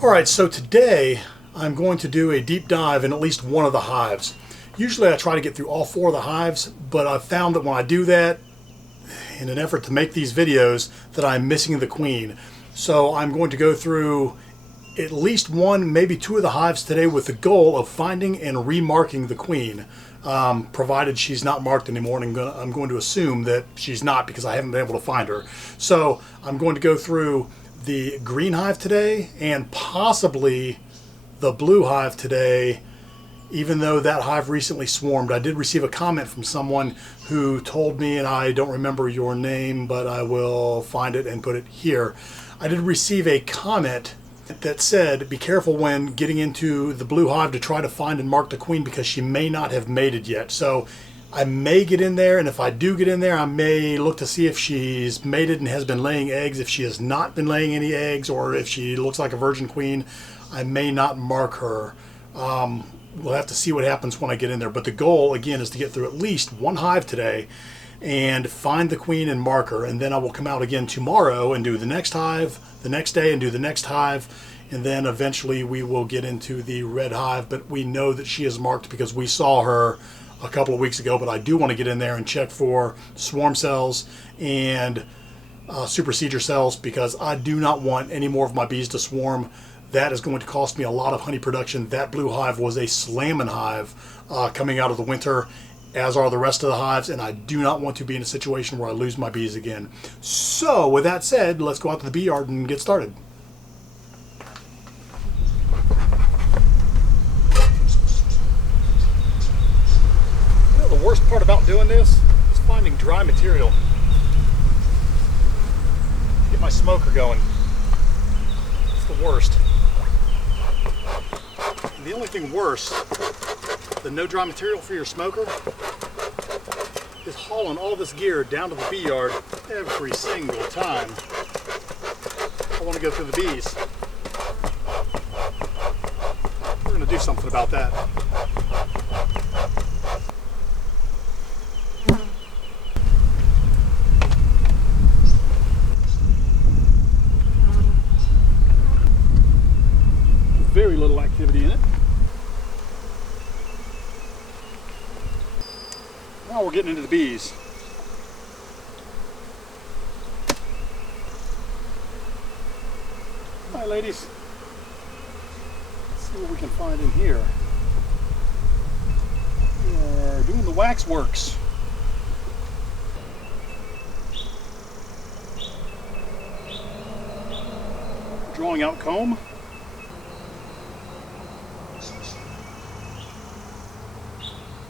Alright, so today I'm going to do a deep dive in at least one of the hives. Usually I try to get through all four of the hives, but I've found that when I do that, in an effort to make these videos, that I'm missing the queen. So I'm going to go through at least one, maybe two of the hives today with the goal of finding and remarking the queen, provided she's not marked anymore, and I'm going to assume that she's not because I haven't been able to find her. So I'm going to go through the green hive today and possibly the blue hive today, even though that hive recently swarmed. I did receive a comment from someone who told me, and I don't remember your name, but I will find it and put it here. I did receive a comment that said, be careful when getting into the blue hive to try to find and mark the queen because she may not have mated yet. So I may get in there, and if I do get in there, I may look to see if she's mated and has been laying eggs. If she has not been laying any eggs, or if she looks like a virgin queen, I may not mark her. We'll have to see what happens when I get in there. But the goal, again, is to get through at least one hive today and find the queen and mark her. And then I will come out again tomorrow and do the next hive, the next day and do the next hive. And then eventually we will get into the red hive. But we know that she is marked because we saw her a couple of weeks ago. But I do want to get in there and check for swarm cells and supersedure cells, because I do not want any more of my bees to swarm. That is going to cost me a lot of honey production. That blue hive was a slamming hive coming out of the winter, as are the rest of the hives, and I do not want to be in a situation where I lose my bees again. So with that said, let's go out to the bee yard and get started. You know, the worst part about doing this is finding dry material. Get my smoker going. It's the worst. And the only thing worse than no dry material for your smoker is hauling all this gear down to the bee yard every single time I want to go through the bees. We're going to do something about that. Very little activity in it. Now we're getting into the bees. Hi ladies. Let's see what we can find in here. We are doing the waxworks. Drawing out comb.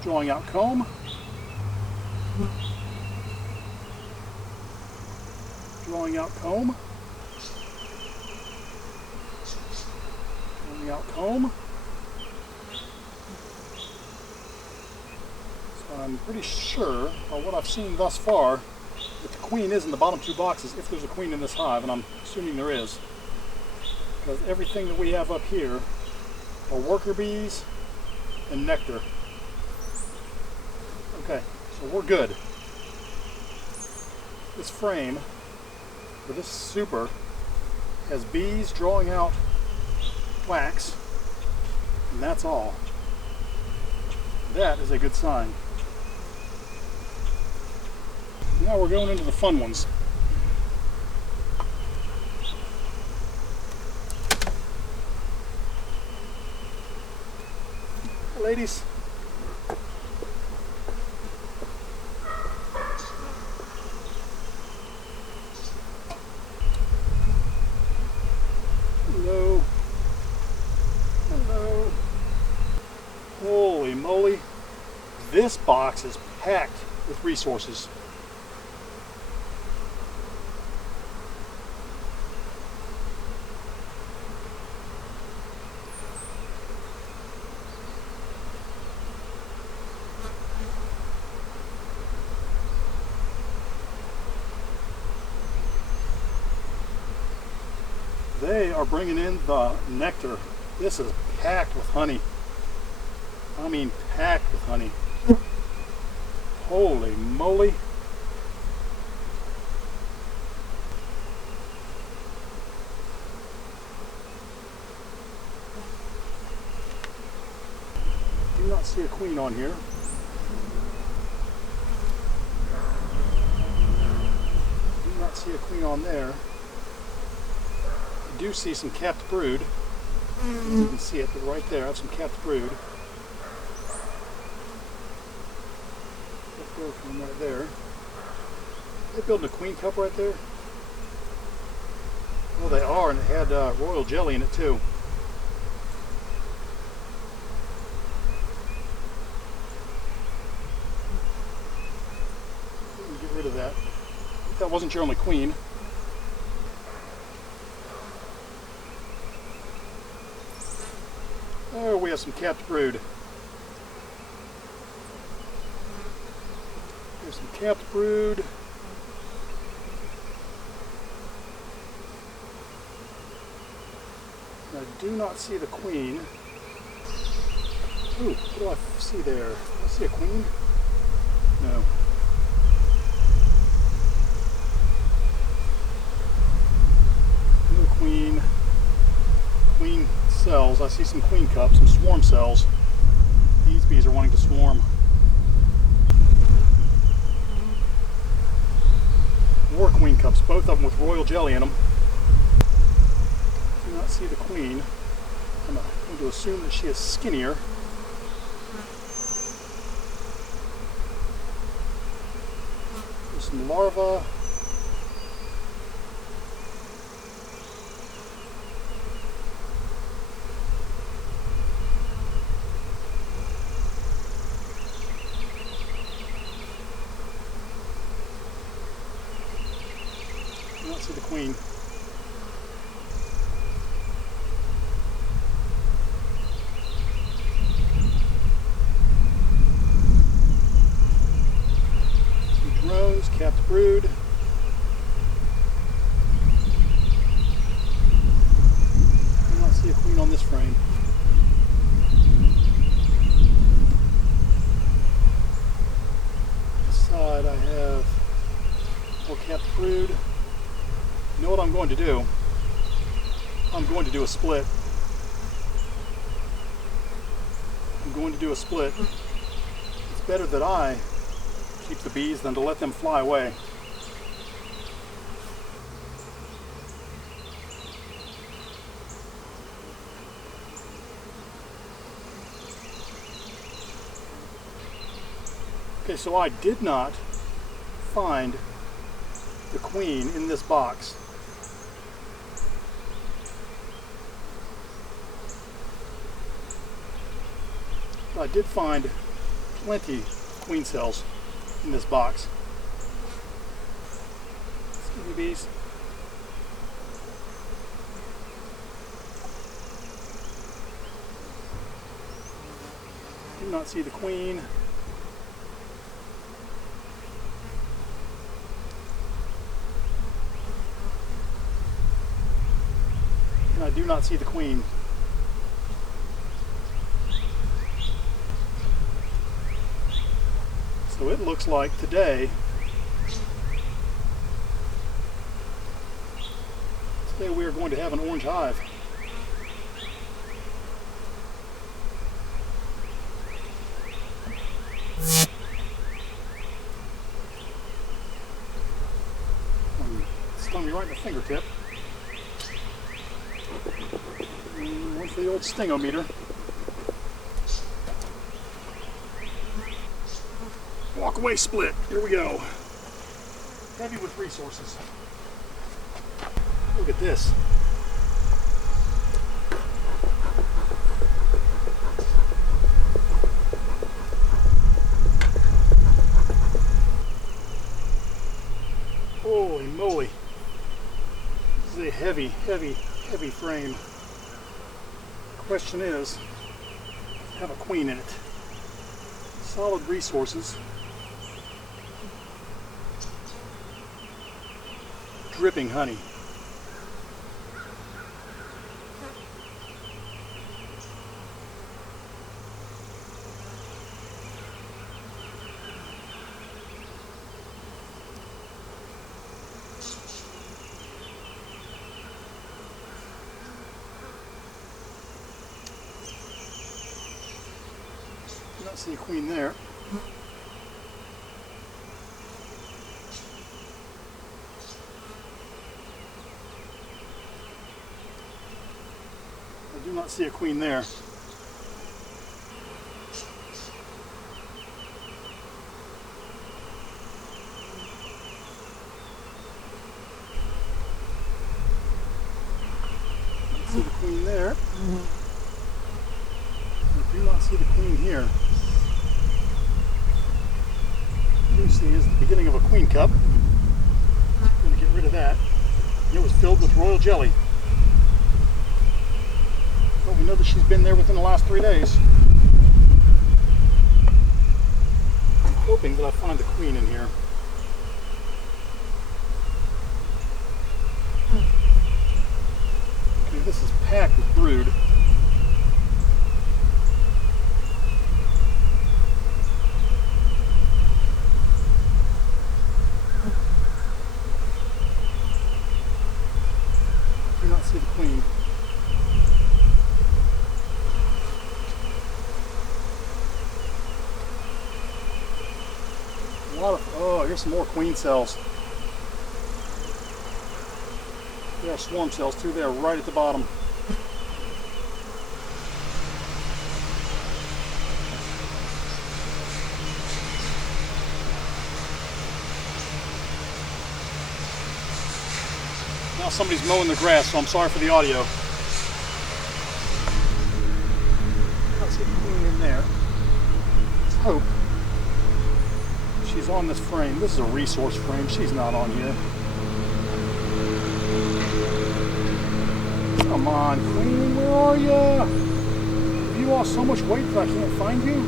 Drawing out comb. Drawing out comb. Drawing out comb. So I'm pretty sure, by what I've seen thus far, that the queen is in the bottom two boxes, if there's a queen in this hive, and I'm assuming there is. Because everything that we have up here are worker bees and nectar. Okay, so we're good. This frame, or this super, has bees drawing out wax, and that's all. That is a good sign. Now we're going into the fun ones. Hey, ladies. Hello. Hello. Holy moly. This box is packed with resources. They are bringing in the nectar. This is packed with honey. I mean, packed with honey. Holy moly. see a queen on here. Do not see a queen on there. I do see some capped brood. You can see it, but right there I have some capped brood. One right there. They're building a queen cup right there. Well, they are, and it had royal jelly in it too. Get rid of that. That wasn't your only queen. There we have some capped brood. There's some capped brood. I do not see the queen. Ooh, what do I see there? Do I see a queen? No. No queen. Queen cells. I see some queen cups, some swarm cells. These bees are wanting to swarm. More queen cups, both of them with royal jelly in them. Do not see the queen. I'm going to assume that she is skinnier. There's some larvae. Do not see the queen. Capped brood. Do not see a queen on this frame. This side I have more capped brood. You know what I'm going to do? I'm going to do a split. I'm going to do a split. It's better that I keep the bees than to let them fly away. Okay, so I did not find the queen in this box. But I did find plenty of queen cells in this box. Excuse me, bees. Do not see the queen. And I do not see the queen. So it looks like today we are going to have an orange hive. Stung me right in the fingertip. One for the old stingometer. Walk away split. Here we go. Heavy with resources. Look at this. Holy moly. This is a heavy, heavy, heavy frame. Question is, have a queen in it. Solid resources. Dripping honey. see a queen there. I do not see a queen there. I see the queen there. I do not see the queen here. What you see is the beginning of a queen cup. I'm going to get rid of that. It was filled with royal jelly. Well, we know that she's been there within the last 3 days. I'm hoping that I find the queen in here. Okay, this is packed with brood. Do not see the queen. A lot of, oh, here's some more queen cells. There are swarm cells too. They are right at the bottom. Now somebody's mowing the grass, so I'm sorry for the audio. I see the queen in there. Let's hope she's on this frame. This is a resource frame. She's not on yet. Come on, queen, where are you? Have you lost so much weight that I can't find you?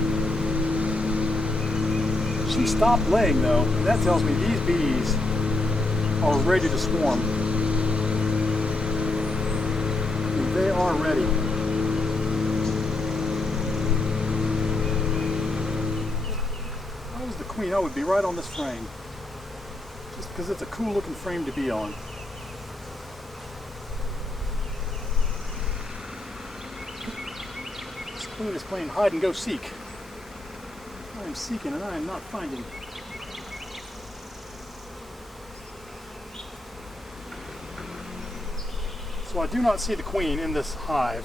She stopped laying though. That tells me these bees are ready to swarm. They are ready. If I was the queen, I would be right on this frame. Just because it's a cool looking frame to be on. This queen is playing hide and go seek. I am seeking and I am not finding. So I do not see the queen in this hive.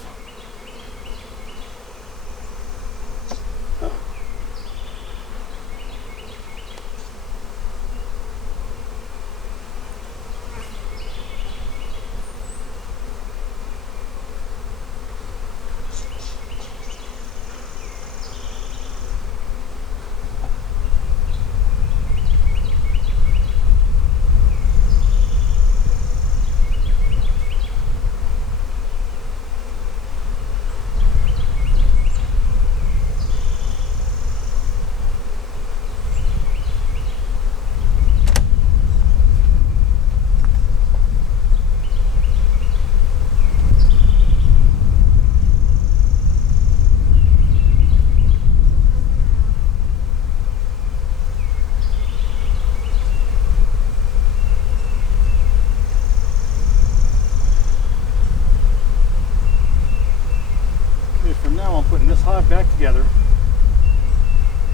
I'm putting this hive back together,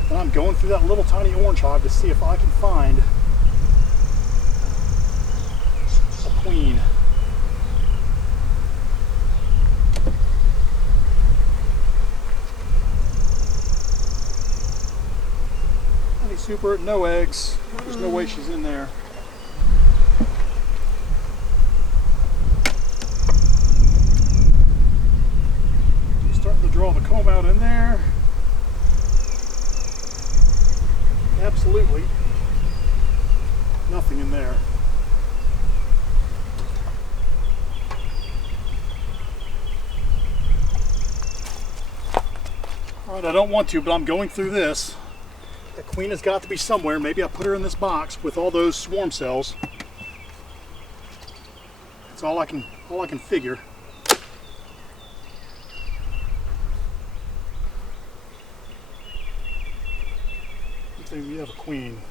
and I'm going through that little tiny orange hive to see if I can find a queen. Honey super, no eggs. There's no way she's in there. Starting to draw the comb out in there. Absolutely nothing in there. Alright, I don't want to, but I'm going through this. The queen has got to be somewhere. Maybe I put her in this box with all those swarm cells. That's all I can figure. We have a queen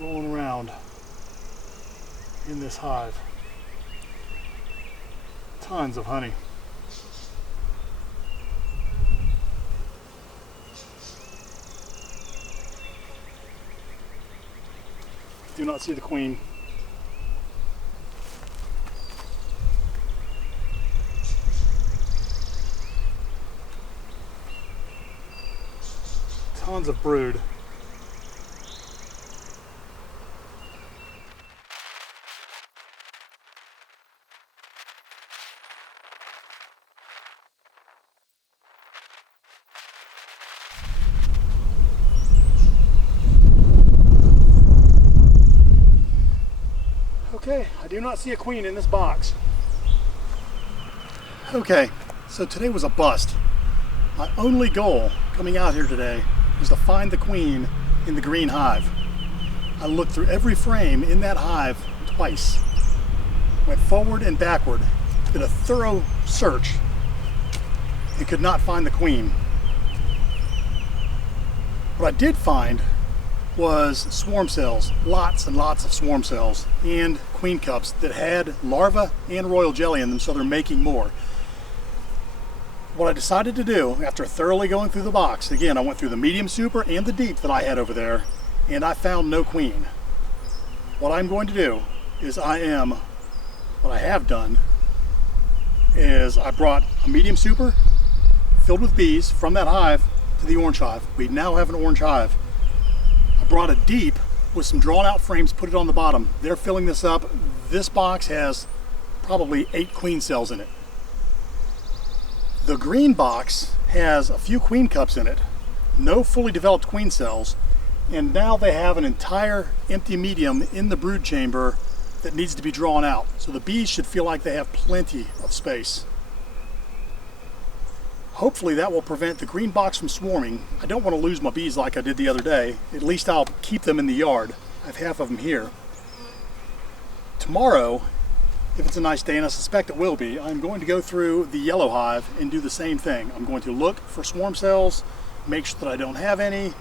rolling around in this hive. Tons of honey. Do not see the queen. Tons of brood. Okay, I do not see a queen in this box. Okay, so today was a bust. My only goal coming out here today was to find the queen in the green hive. I looked through every frame in that hive twice. Went forward and backward, did a thorough search, and could not find the queen. What I did find was swarm cells, lots and lots of swarm cells, and queen cups that had larvae and royal jelly in them, so they're making more. What I decided to do after thoroughly going through the box, again, I went through the medium super and the deep that I had over there, and I found no queen. What I'm going to do is what I have done is I brought a medium super filled with bees from that hive to the orange hive. We now have an orange hive. I brought a deep with some drawn out frames, put it on the bottom. They're filling this up. This box has probably 8 queen cells in it. The green box has a few queen cups in it, no fully developed queen cells, and now they have an entire empty medium in the brood chamber that needs to be drawn out. So the bees should feel like they have plenty of space. Hopefully that will prevent the green box from swarming. I don't want to lose my bees like I did the other day. At least I'll keep them in the yard. I have half of them here. Tomorrow, if it's a nice day, and I suspect it will be, I'm going to go through the yellow hive and do the same thing. I'm going to look for swarm cells, make sure that I don't have any,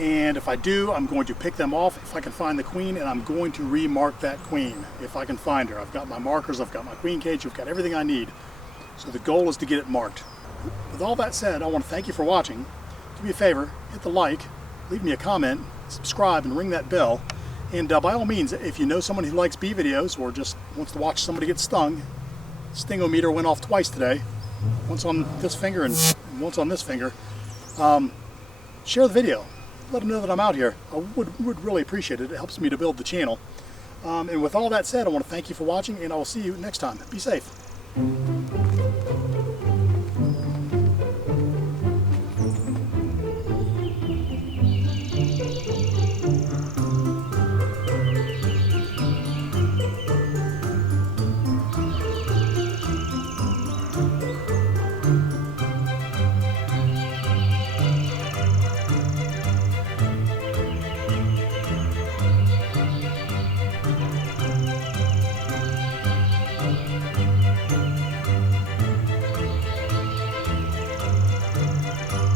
and if I do, I'm going to pick them off if I can find the queen, and I'm going to remark that queen if I can find her. I've got my markers, I've got my queen cage, I've got everything I need. So the goal is to get it marked. With all that said, I want to thank you for watching. Do me a favor, hit the like, leave me a comment, subscribe, and ring that bell. And by all means, if you know someone who likes bee videos or just wants to watch somebody get stung, stingometer went off twice today, once on this finger and once on this finger. Share the video. Let them know that I'm out here. I would really appreciate it. It helps me to build the channel. And with all that said, I want to thank you for watching, and I will see you next time. Be safe.